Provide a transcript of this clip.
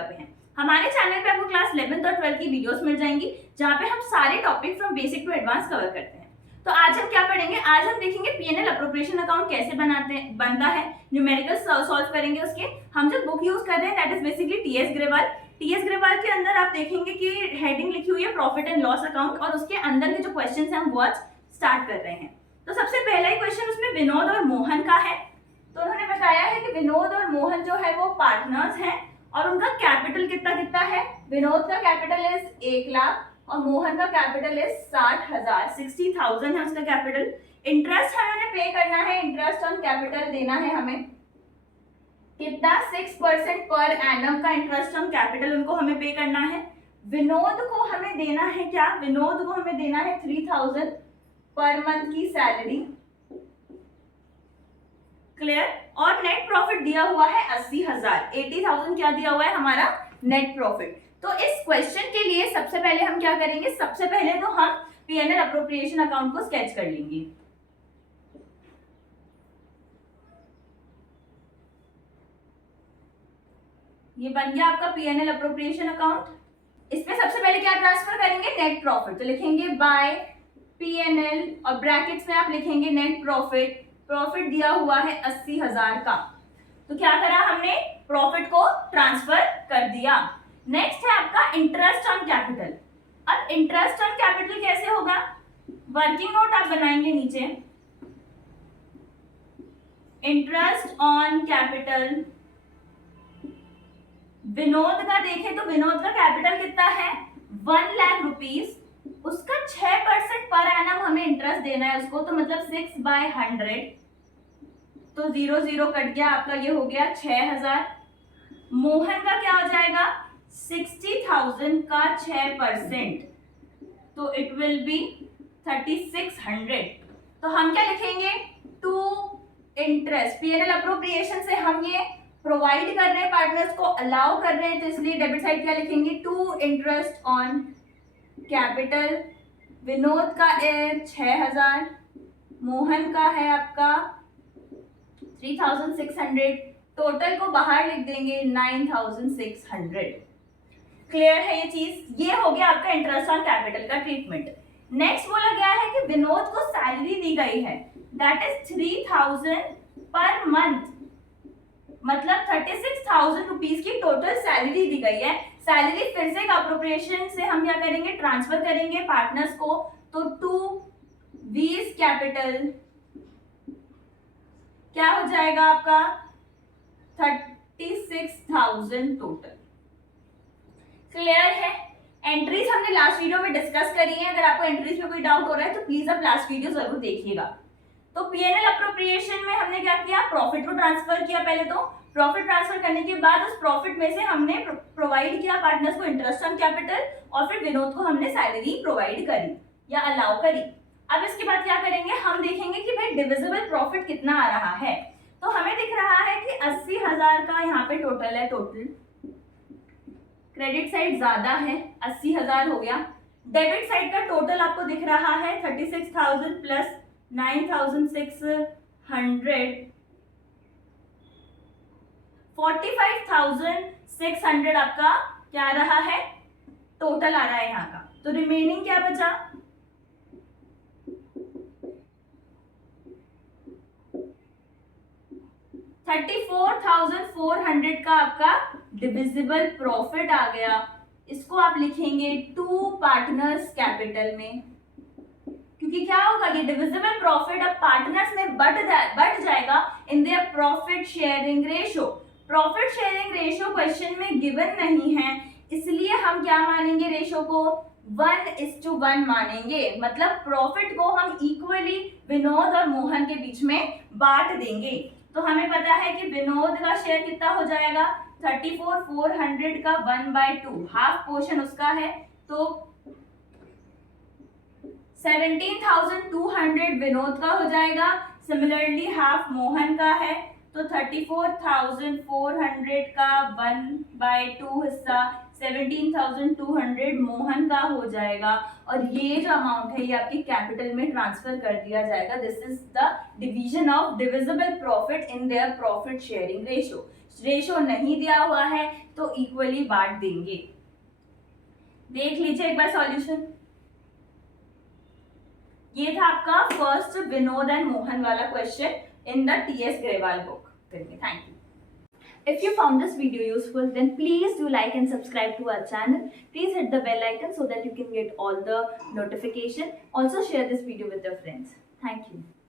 जगह पे हैं। हमारे चैनल पे आपको क्लास 11th और 12th की वीडियोस मिल जाएंगी जहाँ पे हम सारे topic from basic to advance cover करते हैं। तो आज हम क्या पढ़ेंगे, आज हम देखेंगे पीएनएल अप्रोप्रिएशन अकाउंट कैसे बनता है, न्यूमेरिकल सॉल्व करेंगे उसके। हम जो बुक यूज कर रहे हैं that is basically TS Grewal. TS Grewal के अंदर आप देखेंगे कि हेडिंग लिखी हुई है प्रॉफिट एंड लॉस अकाउंट और उसके अंदर के जो क्वेश्चन है हम वो आज स्टार्ट कर रहे हैं। तो सबसे पहला ही क्वेश्चन उसमें विनोद और मोहन का है। तो उन्होंने बताया है कि विनोद और मोहन जो है वो पार्टनर्स हैं और उनका कैपिटल कितना कितना है। विनोद का कैपिटल इज 1 लाख और मोहन का कैपिटल इज 60,000, 60,000 है उसका कैपिटल। इंटरेस्ट हमें पे करना है, इंटरेस्ट ऑन कैपिटल देना है हमें कितना, 6% पर एनम का इंटरेस्ट ऑन कैपिटल उनको हमें पे करना है। विनोद को हमें देना है क्या, विनोद को हमें देना है 3,000 पर मंथ की सैलरी, क्लियर। और नेट प्रॉफिट दिया हुआ है 80,000, 80,000 क्या दिया हुआ है हमारा नेट प्रॉफिट। तो इस क्वेश्चन के लिए सबसे पहले हम क्या करेंगे, सबसे पहले तो हम पीएनएल अप्रोप्रिएशन अकाउंट को स्केच कर लेंगे। ये बन गया आपका पीएनएल अप्रोप्रिएशन अकाउंट। इसमें सबसे पहले क्या ट्रांसफर करेंगे, नेट प्रॉफिट। तो लिखेंगे बाय पीएनएल और ब्रैकेट्स में आप लिखेंगे नेट प्रॉफिट। प्रॉफिट दिया हुआ है 80,000 का, तो क्या करा हमने, प्रॉफिट को ट्रांसफर कर दिया। नेक्स्ट है आपका इंटरेस्ट ऑन कैपिटल। अब इंटरेस्ट ऑन कैपिटल कैसे होगा, वर्किंग नोट आप बनाएंगे नीचे। इंटरेस्ट ऑन कैपिटल विनोद का देखें तो विनोद का कैपिटल कितना है 1 लाख रुपीस, उसका 6% पर एनम हमें इंटरेस्ट देना है उसको, तो मतलब 6/100, तो 0 कट गया आपका, ये हो गया 6,000। मोहन का क्या हो जाएगा 60,000 का 6%, तो इट विल बी 3600। तो हम क्या लिखेंगे, टू इंटरेस्ट। पीएनएल अप्रोप्रिएशन से हम ये प्रोवाइड कर रहे हैं, पार्टनर्स को अलाउ कर रहे हैं, तो इसलिए डेबिट साइड क्या लिखेंगे, to interest on capital. Vinod का 6,000, मोहन का है आपका 3,600, टोटल को बाहर लिख देंगे 9,600। क्लियर है ये चीज, ये हो गया आपका इंटरेस्ट ऑन कैपिटल का ट्रीटमेंट। नेक्स्ट बोला गया है कि विनोद को सैलरी दी गई है दैट इज 3,000 पर मंथ, मतलब 36,000 रुपीज की टोटल सैलरी दी गई है। सैलरी फिर से अप्रोप्रिएशन से हम क्या करेंगे, ट्रांसफर करेंगे पार्टनर्स को, तो टू वीज कैपिटल क्या हो जाएगा आपका 36,000 टोटल। क्लियर है। एंट्रीज हमने लास्ट वीडियो में डिस्कस करी है, अगर आपको एंट्रीज में कोई डाउट हो रहा है तो प्लीज आप लास्ट वीडियो जरूर देखिएगा। तो पीएनएल अप्रोप्रिएशन में हमने क्या किया, प्रॉफिट को ट्रांसफर किया। पहले तो प्रॉफिट ट्रांसफर करने के बाद उस प्रॉफिट में से हमने प्रोवाइड किया पार्टनर्स को इंटरेस्ट ऑन कैपिटल और फिर विनोद को हमने सैलरी प्रोवाइड करी या अलाउ करी। अब इसके बाद क्या करेंगे, हम देखेंगे कि भाई डिविजिबल प्रॉफिट कितना आ रहा है। तो हमें दिख रहा है कि 80,000 का यहाँ पे टोटल है, टोटल क्रेडिट साइड ज्यादा है, 80,000 हो गया। डेबिट साइड का टोटल आपको दिख रहा है 36,000 प्लस 9,600, 45,600 आपका क्या रहा है, टोटल आ रहा है यहाँ का। तो रिमेनिंग क्या बचा, 34,400 का आपका डिविजिबल प्रॉफिट आ गया। इसको आप लिखेंगे टू पार्टनर्स कैपिटल में, क्योंकि क्या होगा, ये डिविजिबल प्रॉफिट अब पार्टनर्स में बढ़ जाएगा in their profit sharing ratio. Profit sharing ratio question में गिवन नहीं है, इसलिए हम क्या मानेंगे, रेशियो को 1:1 मानेंगे। मतलब प्रॉफिट को हम इक्वली विनोद और मोहन के बीच में बांट देंगे। तो हमें पता है कि विनोद का शेयर कितना हो जाएगा 34,400 का 1/2, हाफ पोर्शन उसका है, तो 17,200 विनोद का हो जाएगा। सिमिलरली हाफ मोहन का है, तो 34,400 का 1/2 हिस्सा 17,200 मोहन का हो जाएगा और ये जो अमाउंट है ये आपकी कैपिटल में ट्रांसफर कर दिया जाएगा। This is the division of divisible profit in their profit sharing ratio. Ratio नहीं दिया हुआ है तो इक्वली बांट देंगे। देख लीजिए एक बार सॉल्यूशन। ये था आपका फर्स्ट विनोद एंड मोहन वाला question in the TS Grewal book. Thank you. If you found this video useful, then please do like and subscribe to our channel. Please hit the bell icon so that you can get all the notification. Also share this video with your friends. Thank you.